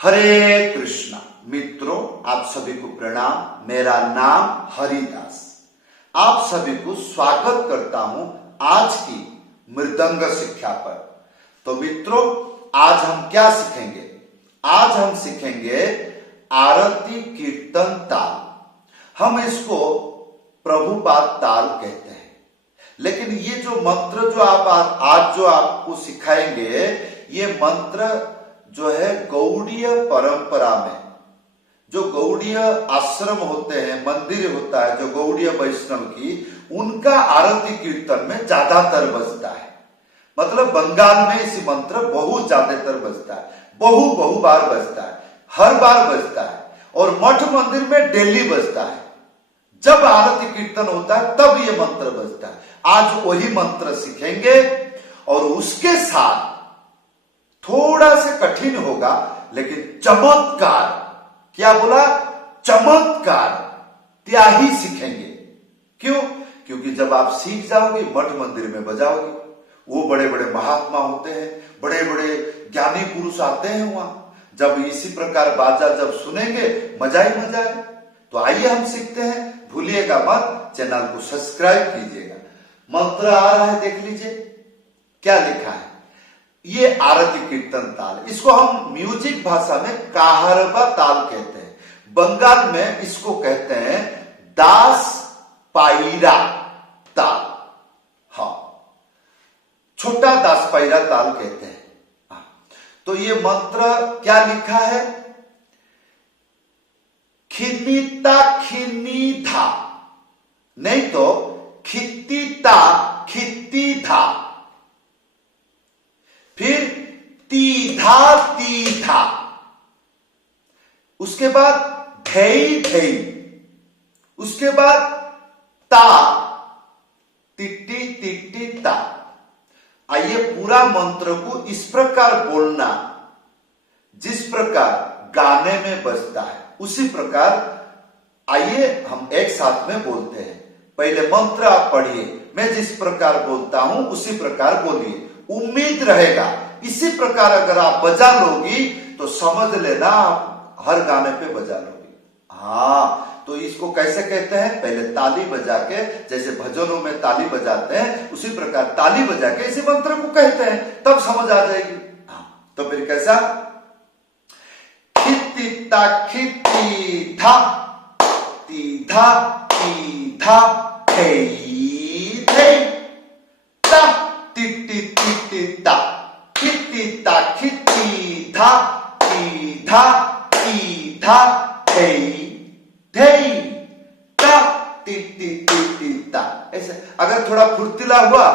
हरे कृष्णा मित्रों, आप सभी को प्रणाम। मेरा नाम हरिदास। आप सभी को स्वागत करता हूं आज की मृदंग शिक्षा पर। तो मित्रों, आज हम क्या सीखेंगे? आज हम सीखेंगे आरती कीर्तन ताल। हम इसको प्रभुपाद ताल कहते हैं। लेकिन ये जो मंत्र जो आप आज जो आपको सिखाएंगे, ये मंत्र जो है गौड़ीय परंपरा में, जो गौड़ीय आश्रम होते हैं, मंदिर होता है जो गौड़ीय वैष्णव की, उनका आरती कीर्तन में ज्यादातर बजता है। मतलब बंगाल में इस मंत्र बहुत ज्यादातर बजता है, बहु बार बजता है, हर बार बजता है, और मठ मंदिर में डेली बजता है। जब आरती कीर्तन होता है तब ये मंत्र बजता है। आज वही मंत्र सीखेंगे और उसके साथ थोड़ा सा कठिन होगा, लेकिन चमत्कार, क्या बोला? चमत्कार त्याही सीखेंगे। क्यों? क्योंकि जब आप सीख जाओगे, मठ मंदिर में बजाओगे, वो बड़े बड़े महात्मा होते हैं, बड़े बड़े ज्ञानी पुरुष आते हैं वहां। जब इसी प्रकार बाजा जब सुनेंगे, मजा ही मजा है। तो आइए हम सीखते हैं। भूलिएगा मत, चैनल को सब्सक्राइब कीजिएगा। मंत्र आ रहा है, देख लीजिए क्या लिखा है। ये आरती कीर्तन ताल, इसको हम म्यूजिक भाषा में काहरबा ताल कहते हैं। बंगाल में इसको कहते हैं दास पायरा ताल। हाँ, छोटा दास पायरा ताल कहते हैं। हाँ। तो ये मंत्र क्या लिखा है? खिन्नीता खिन्नी धा, नहीं तो खित्तीता खित्ती धा, फिर तीधा तीधा, उसके बाद धई धई, उसके बाद ता तिट्टी तिट्टी ता। आइए पूरा मंत्र को इस प्रकार बोलना जिस प्रकार गाने में बजता है, उसी प्रकार आइए हम एक साथ में बोलते हैं। पहले मंत्र आप पढ़िए, मैं जिस प्रकार बोलता हूं उसी प्रकार बोलिए। उम्मीद रहेगा इसी प्रकार अगर आप बजा लोगी तो समझ लेना आप हर गाने पे बजा लोगी। हाँ, तो इसको कैसे कहते हैं? पहले ताली बजा के, जैसे भजनों में ताली बजाते हैं, उसी प्रकार ताली बजा के इसी मंत्र को कहते हैं, तब समझ आ जाएगी। हाँ, तो फिर कैसा? खित्तीता खित्ती धा, तीधा तीधा धई धई, ता तिट्टी तिट्टी ता, खित्तीता खित्ती धा, तीधा तीधा धई धई, ता तिट्टी तिट्टी ता। ऐसे अगर थोड़ा फुर्तीला हुआ,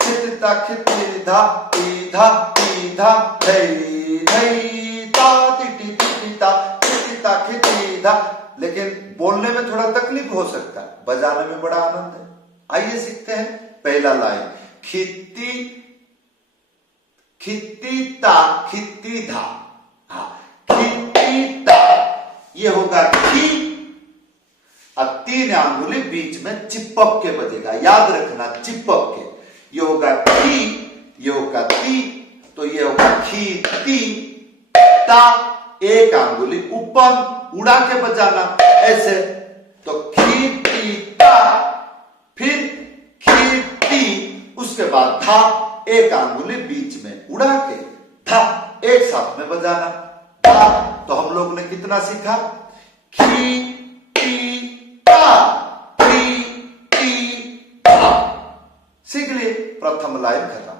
खित्तीता खित्ती धा, तीधा तीधा धई धई, ता तिट्टी तिट्टी ता, खित्तीता खित्ती धा। लेकिन बोलने में थोड़ा तकलीफ हो सकता है, बजाने में बड़ा आनंद है। आइए सीखते हैं। पहला लाइन, खित्ती खित्ती ता खित्ती धा। हाँ, खित्ती ता, ये होगा खी, और तीन अंगुली बीच में चिपक के बजेगा, याद रखना, चिपक के। ये होगा खी, ये होगा ती, तो ये होगा खी ती ता, एक अंगुली ऊपर उड़ा के बजाना ऐसे। तो खी ती ता, फिर खी ती, उसके बाद था, एक अंगुली बीच में उड़ा के था, एक साथ में बजाना था। तो हम लोग ने कितना सीखा? खी ती ता, खी ती ता, सीख लिए। प्रथम लाइन खत्म।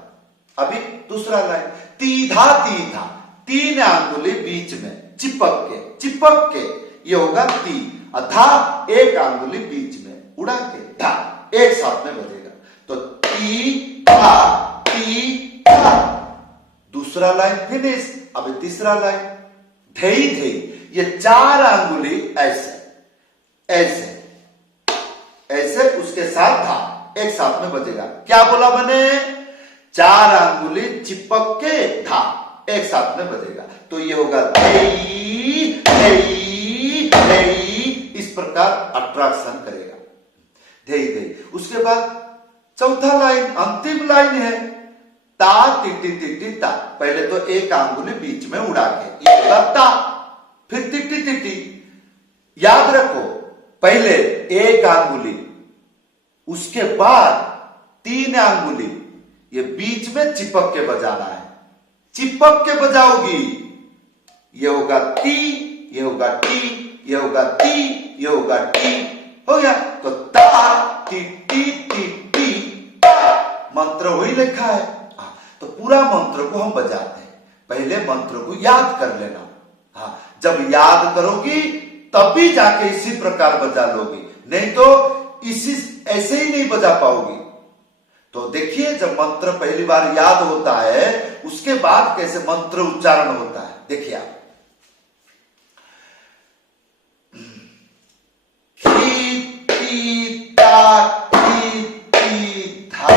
अभी दूसरा लाइन, तीधा तीधा, तीन अंगुली बीच में चिपक के, ये होगा ती, अथा एक अंगुली बीच में उड़ा के धा, एक साथ में बजेगा। तो ती ता। दूसरा लाइन फिनिश। अब तीसरा लाइन, धई धई, ये चार अंगुली ऐसे ऐसे ऐसे, उसके साथ धा, एक साथ में बजेगा। क्या बोला मैंने? चार अंगुली चिपक के धा, एक साथ में बजेगा। तो ये होगा धई धई धई, इस प्रकार अट्रैक्शन करेगा, धई धई। उसके बाद चौथा लाइन, अंतिम लाइन है, ता तिट्टी तिट्टी ता। पहले तो एक अंगुली बीच में उड़ा के, ये होगा फिर तिटी तिटी। याद रखो, पहले एक अंगुली, उसके बाद 3 अंगुली, ये बीच में चिपक के बजाना है। चिपक के बजाओगी, ये होगा टी, ये होगा टी, ये होगा टी, ये होगा टी, हो गया। तो ता टी टी टी टी ता, मंत्र वही लिखा है। तो पूरा मंत्र को हम बजाते हैं। पहले मंत्र को याद कर लेना। हाँ, जब याद करोगी तभी जाके इसी प्रकार बजा लोगी, नहीं तो इसी ऐसे ही नहीं बजा पाओगी। तो देखिए, जब मंत्र पहली बार याद होता है, उसके बाद कैसे मंत्र उच्चारण होता है, देखिए आप। खी ती ता ती ती धा,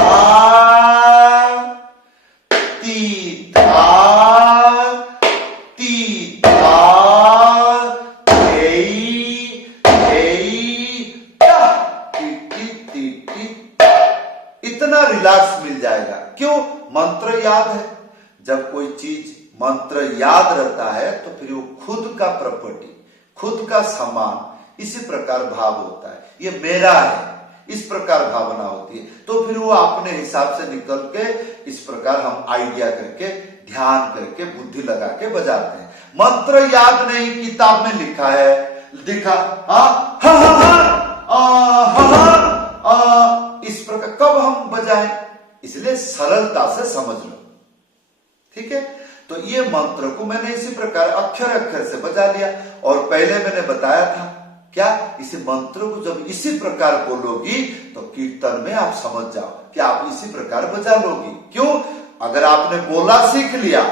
ती धा ती धा, धी धी ता, ती ती ती ती। इतना रिलैक्स मिल जाएगा। क्यों? मंत्र याद है। जब कोई चीज मंत्र याद रहता है तो फिर वो खुद का प्रॉपर्टी, खुद का सामान, इसी प्रकार भाव होता है। ये मेरा है, इस प्रकार भावना होती है। तो फिर वो अपने हिसाब से निकल के इस प्रकार हम आइडिया करके, ध्यान करके, बुद्धि लगा के बजाते हैं। मंत्र याद नहीं, किताब में लिखा है, दिखा इस प्रकार कब हम बजाएं? इसलिए सरलता से समझ लो, ठीक है। तो ये मंत्र को मैंने इसी प्रकार अक्षर अक्षर से बजा लिया। और पहले मैंने बताया था क्या, इस मंत्र को जब इसी प्रकार बोलोगी तो कीर्तन में आप समझ जाओ कि आप इसी प्रकार बजा लोगी। क्यों? अगर आपने बोला सीख लिया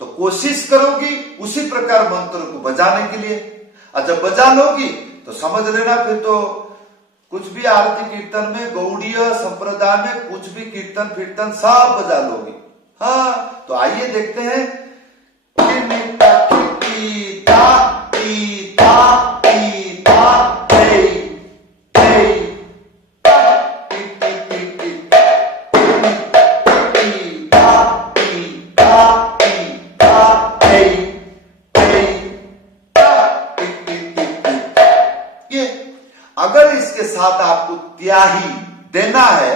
तो कोशिश करोगी उसी प्रकार मंत्र को बजाने के लिए, और जब बजा लोगी तो समझ लेना फिर तो कुछ भी आरती कीर्तन में, गौड़ीय संप्रदाय में कुछ भी कीर्तन कीर्तन सब बजा लोगी। हाँ, तो आइए देखते हैं। अगर इसके साथ आपको त्याही देना है,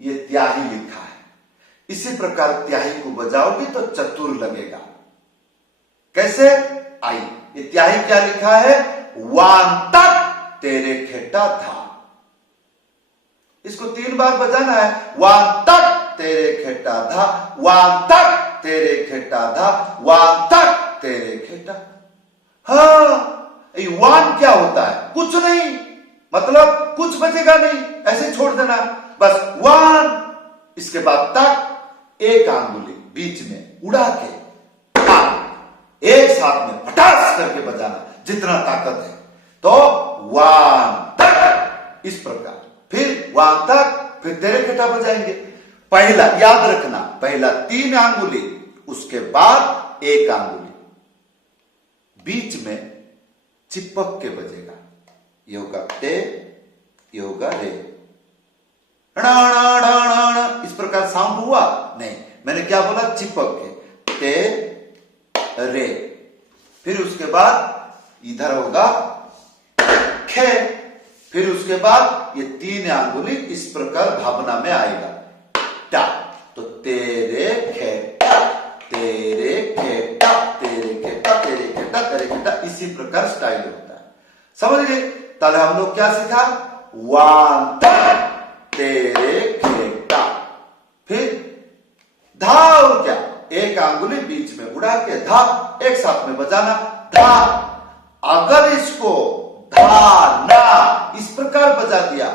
ये त्याही लिखा है, इसी प्रकार त्याही को बजाओगे तो चतुर लगेगा। कैसे? आई, ये त्याही क्या लिखा है? वान तक तेरे खेटा था। इसको 3 बार बजाना है। वान तक तेरे खेटा था, वान तक तेरे खेटा था, वान तक तेरे खेटा। हाँ, वान क्या होता है? कुछ नहीं, मतलब कुछ बचेगा नहीं, ऐसे छोड़ देना, बस वान। इसके बाद तक एक अंगुली बीच में उड़ा के एक साथ में पटास करके बजाना, जितना ताकत है। तो वान तक, इस प्रकार। फिर वान तक, फिर तेरे खेटा बजाएंगे। पहला याद रखना, पहला 3 अंगुली, उसके बाद 1 अंगुली, बीच में चिपक के बजेगा। ये होगा ते, ये होगा रे। इस प्रकार साउंड हुआ नहीं, मैंने क्या बोला? चिपक के, ते रे। फिर उसके बाद इधर होगा खे। फिर उसके बाद ये 3 अंगुली इस प्रकार भावना में आएगा, टा। तो तेरे खेटा, तेरे खेटा, तेरे खेटा, तेरे खेटा, तेरे खेटा, इसी प्रकार स्टाइल होता है। समझ गए? तब हम लोग क्या सीखा? वान तक तेरे खेटा, फिर धा, और क्या? 1 अंगुली बीच में उड़ा के धा, एक साथ में बजाना, धा। अगर इसको धा ना इस प्रकार बजा दिया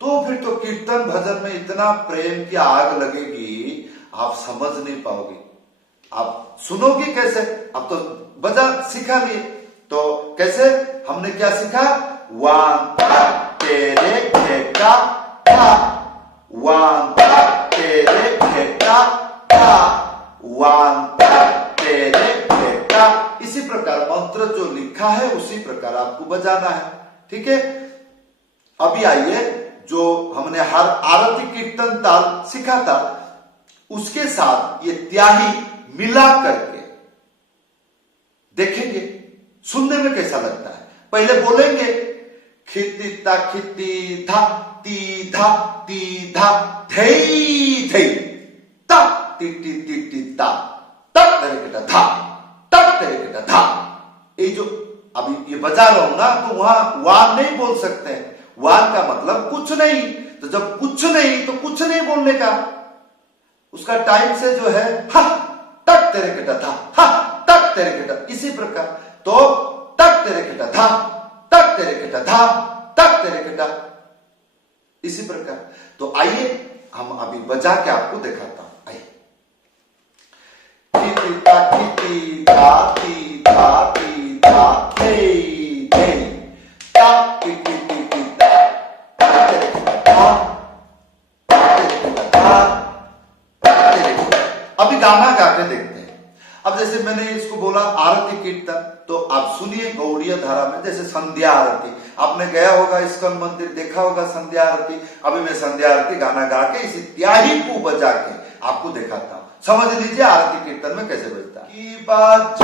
तो फिर तो कीर्तन भजन में इतना प्रेम की आग लगेगी, आप समझ नहीं पाओगे। आप सुनोगी कैसे? आप तो बजा सिखा लिए, तो कैसे? हमने क्या सीखा? वान तक तेरे खेटा था, वान तक तेरे खेटा था, वान तक तेरे खेटा। इसी प्रकार मंत्र जो लिखा है उसी प्रकार आपको बजाना है, ठीक है। अभी आइए, जो हमने हर आरती कीर्तन ताल सीखा था, उसके साथ ये त्याही मिला करके देखेंगे। सुनने में कैसा लगता है? पहले बोलेंगे खिति ता खिति धा ती धा ती धा धई धई ता टी टी टी टी ता तक तेरे बेटा धा तक तेरे बेटा धा। ये जो अभी ये बजा रहा हूं ना, तो वहां वार नहीं बोल सकते हैं। वार का मतलब कुछ नहीं, तो जब कुछ नहीं तो कुछ नहीं बोलने का, उसका टाइम से जो है हा तक तेरे बेटा धा, हा तक तेरे बेटा, इसी प्रकार तो तक तेरे बेटा धा, तक तेरे बेटा धा, तक तेरे बेटा, इसी प्रकार। तो आइए हम अभी बजा के आपको दिखाता हूं। आइए खिति ता खिति धा ती धा ती धा धई धई ता टी टी टी टी ता तेरे बेटा धा तेरे बेटा धा तेरे बेटा। अभी गाना गा के देखते हैं। अब जैसे मैंने इसको बोला आरती कीर्तन, तो आप सुनिए गौड़ीय धारा में, जैसे संध्या आरती आपने गया होगा, इस्कॉन मंदिर देखा होगा संध्या आरती। अभी मैं संध्या आरती गाना गा के इसी त्याही को बजा के आपको दिखाता हूं, समझ लीजिए आरती कीर्तन में कैसे बजता है। की बात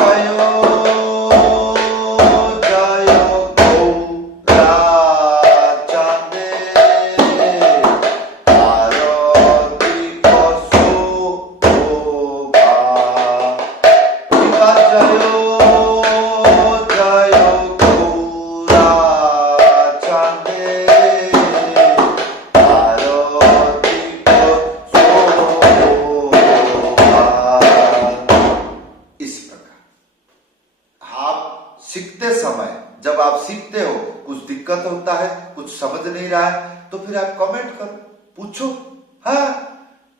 सीखते समय जब आप सीखते हो कुछ दिक्कत होता है, कुछ समझ नहीं रहा है, तो फिर आप कमेंट करो, पूछो, हाँ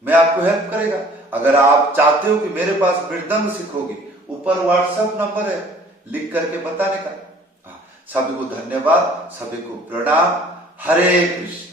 मैं आपको हेल्प करेगा। अगर आप चाहते हो कि मेरे पास मृदंग सीखोगे, ऊपर व्हाट्सएप नंबर है, लिख करके बताने का। सभी को धन्यवाद, सभी को प्रणाम। हरे कृष्ण।